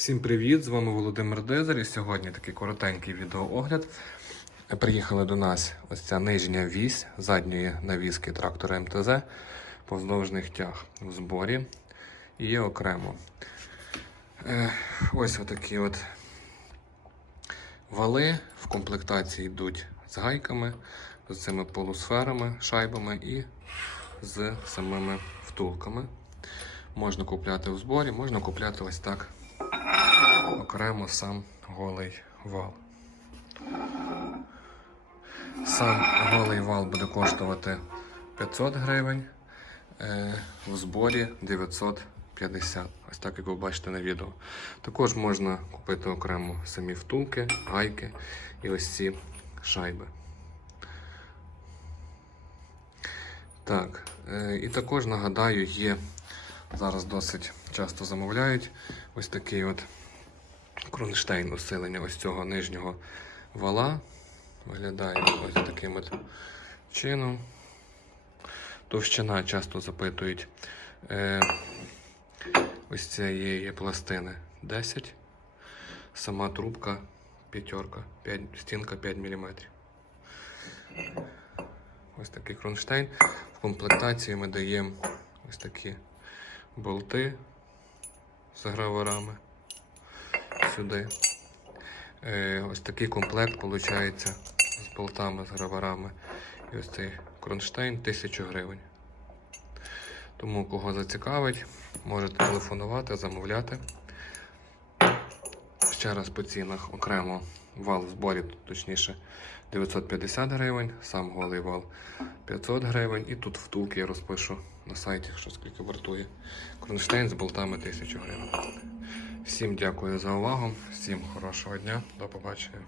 Всім привіт! З вами Володимир Дезер. І сьогодні такий коротенький відеоогляд. Приїхали до нас ось ця нижня вісь задньої навіски трактора МТЗ повздовжних тяг в зборі. І є окремо. Е, ось отакі от вали в комплектації йдуть з гайками, з цими полусферами, шайбами і з самими втулками. Можна купляти в зборі, можна купляти ось так окремо сам голий вал. Сам голий вал буде коштувати 500 гривень, е, в зборі 950. Ось так, як ви бачите на відео. Також можна купити окремо самі втулки, гайки і ось ці шайби. Так, е, і також нагадаю, є зараз досить часто замовляють ось такий от кронштейн усилення ось цього нижнього вала. Виглядає ось таким от чином. Товщина часто запитують е, ось цієї пластини 10. Сама трубка п'ятерка, 5, стінка 5 мм. Ось такий кронштейн. В комплектації ми даємо ось такі болти з граверами сюди. Е, ось такий комплект виходить з болтами, з граверами. І ось цей кронштейн 1000 гривень. Тому кого зацікавить, можете телефонувати, замовляти. Ще раз по цінах окремо вал в зборі, точніше 950 гривень, сам голий вал 500 гривень. І тут втулки я розпишу на сайті, що скільки вартує. Кронштейн з болтами 1000 гривень. Всім дякую за увагу, всім хорошого дня, до побачення.